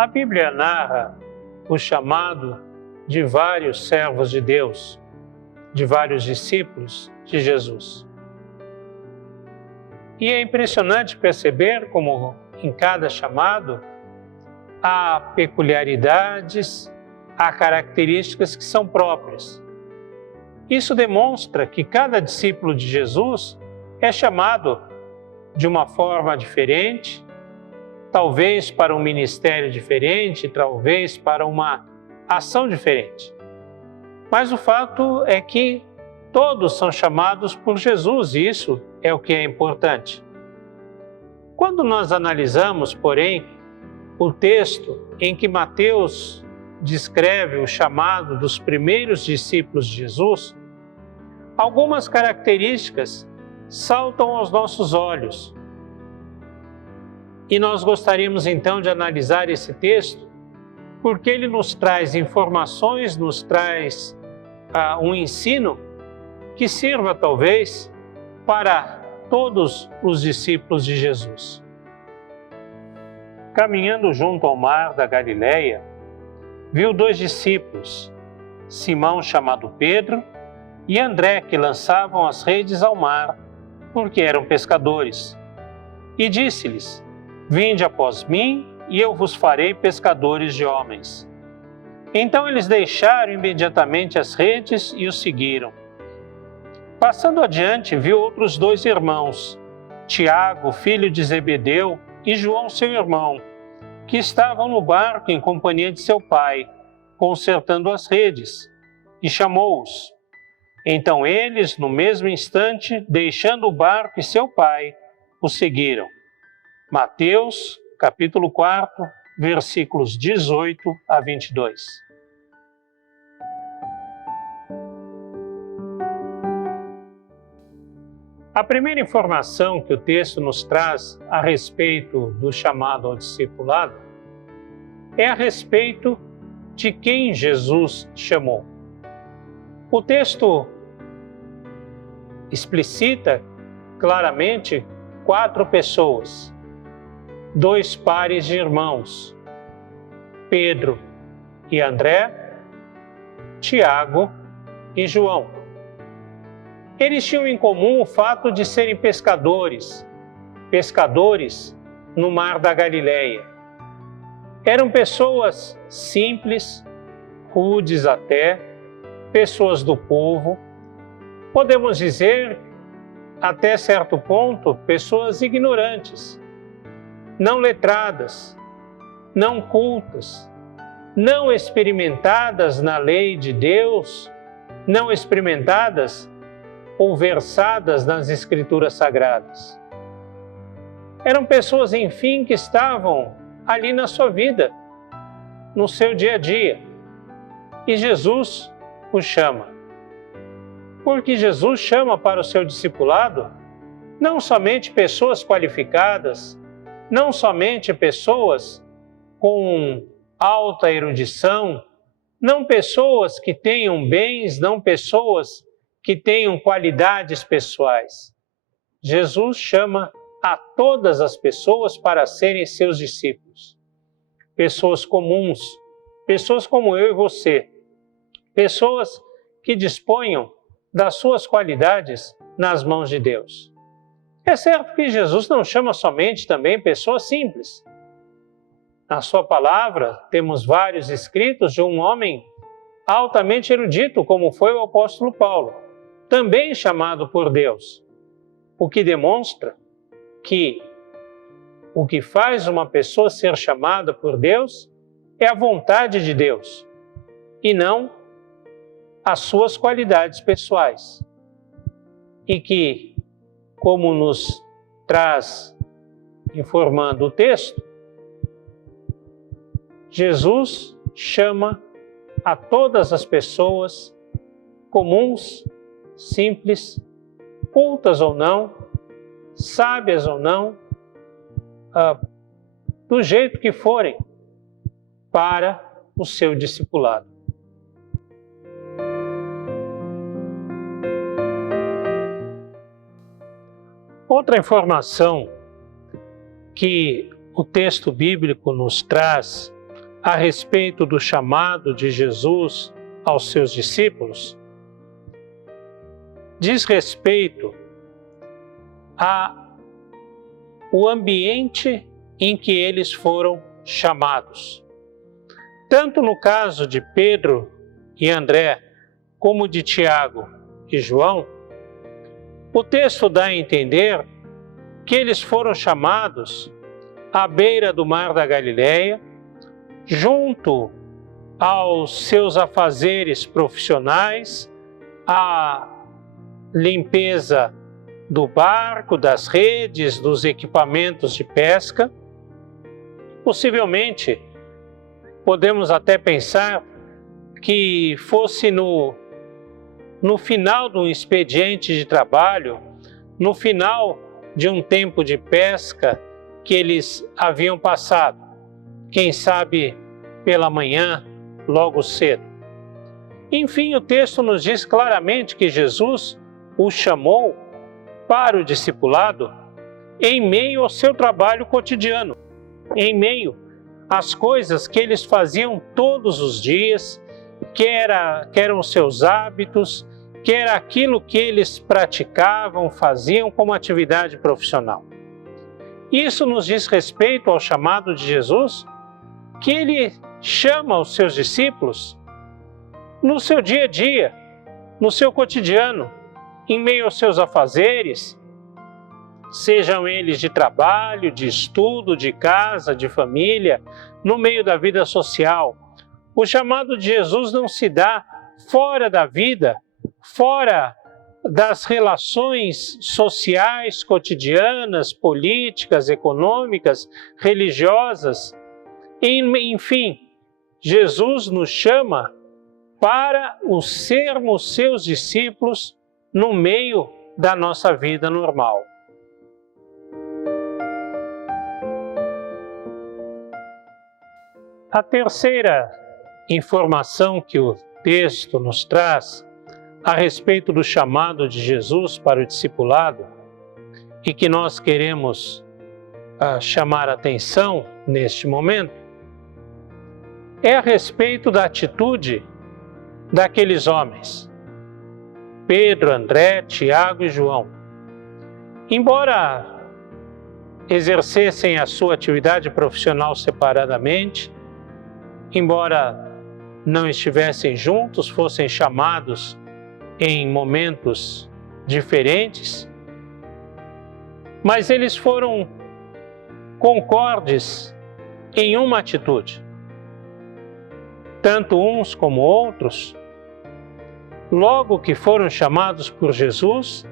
A Bíblia narra o chamado de vários servos de Deus, de vários discípulos de Jesus. E é impressionante perceber como em cada chamado há peculiaridades, há características que são próprias. Isso demonstra que cada discípulo de Jesus é chamado de uma forma diferente, talvez para um ministério diferente, talvez para uma ação diferente. Mas o fato é que todos são chamados por Jesus, e isso é o que é importante. Quando nós analisamos, porém, o texto em que Mateus descreve o chamado dos primeiros discípulos de Jesus, algumas características saltam aos nossos olhos. E nós gostaríamos então de analisar esse texto, porque ele nos traz informações, nos traz um ensino que sirva talvez para todos os discípulos de Jesus. Caminhando junto ao mar da Galileia, viu dois discípulos, Simão chamado Pedro e André, que lançavam as redes ao mar, porque eram pescadores. E disse-lhes: Vinde após mim, e eu vos farei pescadores de homens. Então eles deixaram imediatamente as redes e o seguiram. Passando adiante, viu outros dois irmãos, Tiago, filho de Zebedeu, e João, seu irmão, que estavam no barco em companhia de seu pai, consertando as redes, e chamou-os. Então eles, no mesmo instante, deixando o barco e seu pai, o seguiram. Mateus, capítulo 4, versículos 18 a 22. A primeira informação que o texto nos traz a respeito do chamado ao discipulado é a respeito de quem Jesus chamou. O texto explicita claramente 4 pessoas, 2 pares de irmãos, Pedro e André, Tiago e João. Eles tinham em comum o fato de serem pescadores no mar da Galileia. Eram pessoas simples, rudes até, pessoas do povo, podemos dizer, até certo ponto, pessoas ignorantes, não letradas, não cultas, não experimentadas na lei de Deus, não experimentadas ou versadas nas Escrituras Sagradas. Eram pessoas, enfim, que estavam ali na sua vida, no seu dia a dia. E Jesus os chama. Porque Jesus chama para o seu discipulado não somente pessoas qualificadas, não somente pessoas com alta erudição, não pessoas que tenham bens, não pessoas que tenham qualidades pessoais. Jesus chama a todas as pessoas para serem seus discípulos. Pessoas comuns, pessoas como eu e você, pessoas que disponham das suas qualidades nas mãos de Deus. É certo que Jesus não chama somente também pessoas simples. Na sua palavra, temos vários escritos de um homem altamente erudito, como foi o apóstolo Paulo, também chamado por Deus, o que demonstra que o que faz uma pessoa ser chamada por Deus é a vontade de Deus e não as suas qualidades pessoais. E que, como nos traz informando o texto, Jesus chama a todas as pessoas comuns, simples, cultas ou não, sábias ou não, do jeito que forem, para o seu discipulado. Outra informação que o texto bíblico nos traz a respeito do chamado de Jesus aos seus discípulos diz respeito ao ambiente em que eles foram chamados. Tanto no caso de Pedro e André, como de Tiago e João, o texto dá a entender que eles foram chamados à beira do mar da Galileia, junto aos seus afazeres profissionais, à limpeza do barco, das redes, dos equipamentos de pesca. Possivelmente, podemos até pensar que fosse no final de um expediente de trabalho, no final de um tempo de pesca que eles haviam passado, quem sabe pela manhã, logo cedo. Enfim, o texto nos diz claramente que Jesus o chamou para o discipulado em meio ao seu trabalho cotidiano, em meio às coisas que eles faziam todos os dias, que eram os seus hábitos, que era aquilo que eles praticavam, faziam como atividade profissional. Isso nos diz respeito ao chamado de Jesus, que ele chama os seus discípulos no seu dia a dia, no seu cotidiano, em meio aos seus afazeres, sejam eles de trabalho, de estudo, de casa, de família, no meio da vida social. O chamado de Jesus não se dá fora da vida, fora das relações sociais, cotidianas, políticas, econômicas, religiosas. Enfim, Jesus nos chama para sermos seus discípulos no meio da nossa vida normal. A terceira informação que o texto nos traz a respeito do chamado de Jesus para o discipulado e que nós queremos chamar a atenção neste momento é a respeito da atitude daqueles homens, Pedro, André, Tiago e João. Embora exercessem a sua atividade profissional separadamente, embora não estivessem juntos, fossem chamados em momentos diferentes, mas eles foram concordes em uma atitude. Tanto uns como outros, logo que foram chamados por Jesus,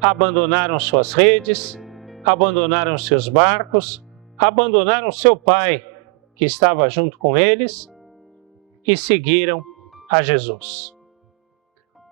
abandonaram suas redes, abandonaram seus barcos, abandonaram seu pai, que estava junto com eles, e seguiram a Jesus.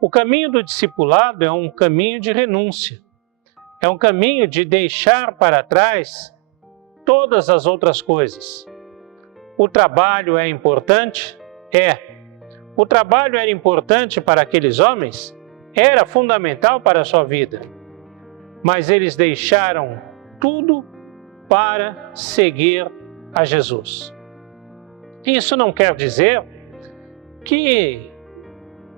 O caminho do discipulado é um caminho de renúncia, é um caminho de deixar para trás todas as outras coisas. O trabalho é importante? É. O trabalho era importante para aqueles homens? Era fundamental para a sua vida. Mas eles deixaram tudo para seguir a Jesus. Isso não quer dizer que,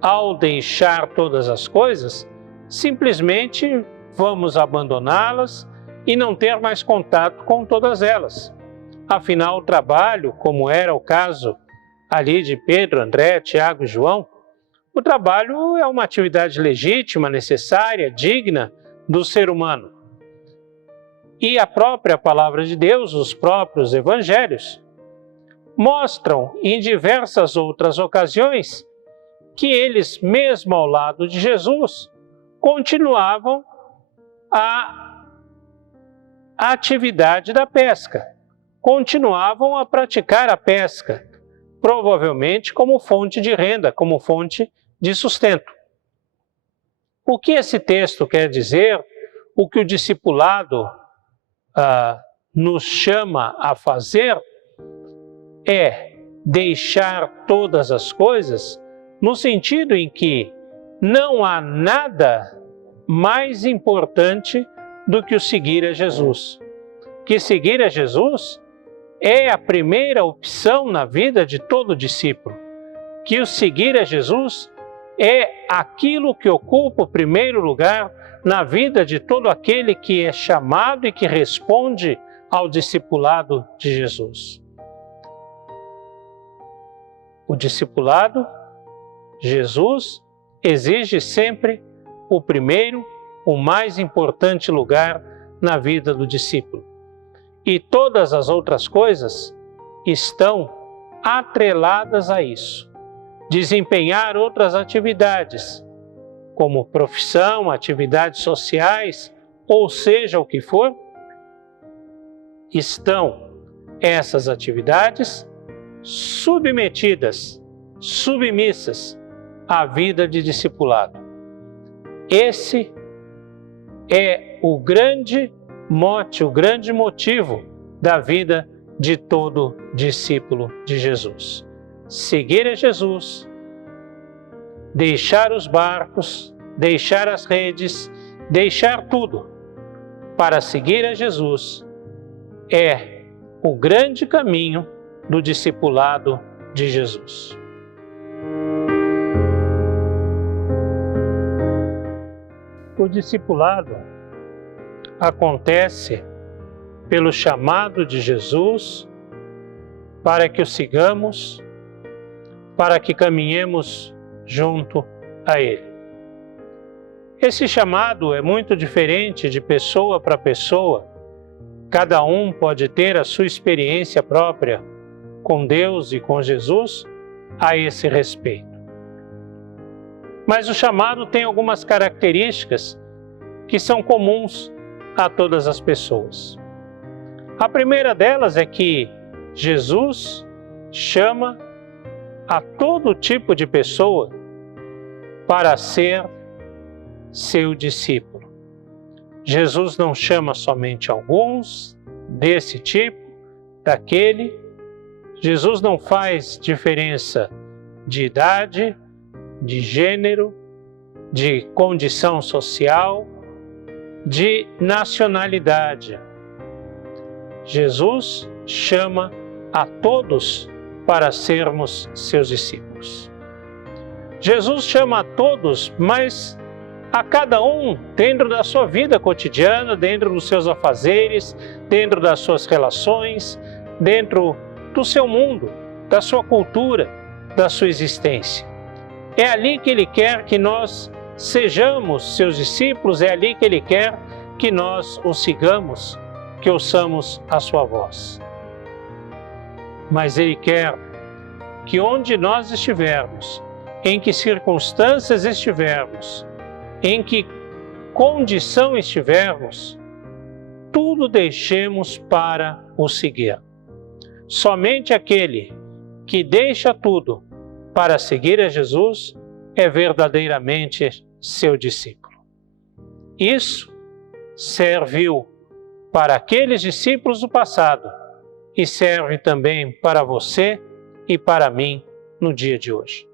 ao deixar todas as coisas, simplesmente vamos abandoná-las e não ter mais contato com todas elas. Afinal, o trabalho, como era o caso ali de Pedro, André, Tiago e João, o trabalho é uma atividade legítima, necessária, digna do ser humano. E a própria palavra de Deus, os próprios evangelhos, mostram em diversas outras ocasiões que eles, mesmo ao lado de Jesus, continuavam a atividade da pesca, continuavam a praticar a pesca, provavelmente como fonte de renda, como fonte de sustento. O que esse texto quer dizer, o que o discipulado nos chama a fazer, é deixar todas as coisas, no sentido em que não há nada mais importante do que o seguir a Jesus. Que seguir a Jesus é a primeira opção na vida de todo discípulo, que o seguir a Jesus é aquilo que ocupa o primeiro lugar na vida de todo aquele que é chamado e que responde ao discipulado de Jesus. O discipulado, Jesus, exige sempre o primeiro, o mais importante lugar na vida do discípulo. E todas as outras coisas estão atreladas a isso. Desempenhar outras atividades, como profissão, atividades sociais, ou seja o que for, estão essas atividades submetidas, submissas à vida de discipulado. Esse é o grande mote, o grande motivo da vida de todo discípulo de Jesus. Seguir a Jesus, deixar os barcos, deixar as redes, deixar tudo para seguir a Jesus é o grande caminho do discipulado de Jesus. O discipulado acontece pelo chamado de Jesus para que o sigamos, para que caminhemos junto a Ele. Esse chamado é muito diferente de pessoa para pessoa. Cada um pode ter a sua experiência própria com Deus e com Jesus a esse respeito. Mas o chamado tem algumas características que são comuns a todas as pessoas. A primeira delas é que Jesus chama a todo tipo de pessoa para ser seu discípulo. Jesus não chama somente alguns desse tipo, daquele. Jesus não faz diferença de idade, de gênero, de condição social, de nacionalidade. Jesus chama a todos para sermos seus discípulos. Jesus chama a todos, mas a cada um dentro da sua vida cotidiana, dentro dos seus afazeres, dentro das suas relações, dentro do seu mundo, da sua cultura, da sua existência. É ali que Ele quer que nós sejamos seus discípulos, é ali que Ele quer que nós o sigamos, que ouçamos a sua voz. Mas Ele quer que onde nós estivermos, em que circunstâncias estivermos, em que condição estivermos, tudo deixemos para o seguir. Somente aquele que deixa tudo para seguir a Jesus é verdadeiramente seu discípulo. Isso serviu para aqueles discípulos do passado e serve também para você e para mim no dia de hoje.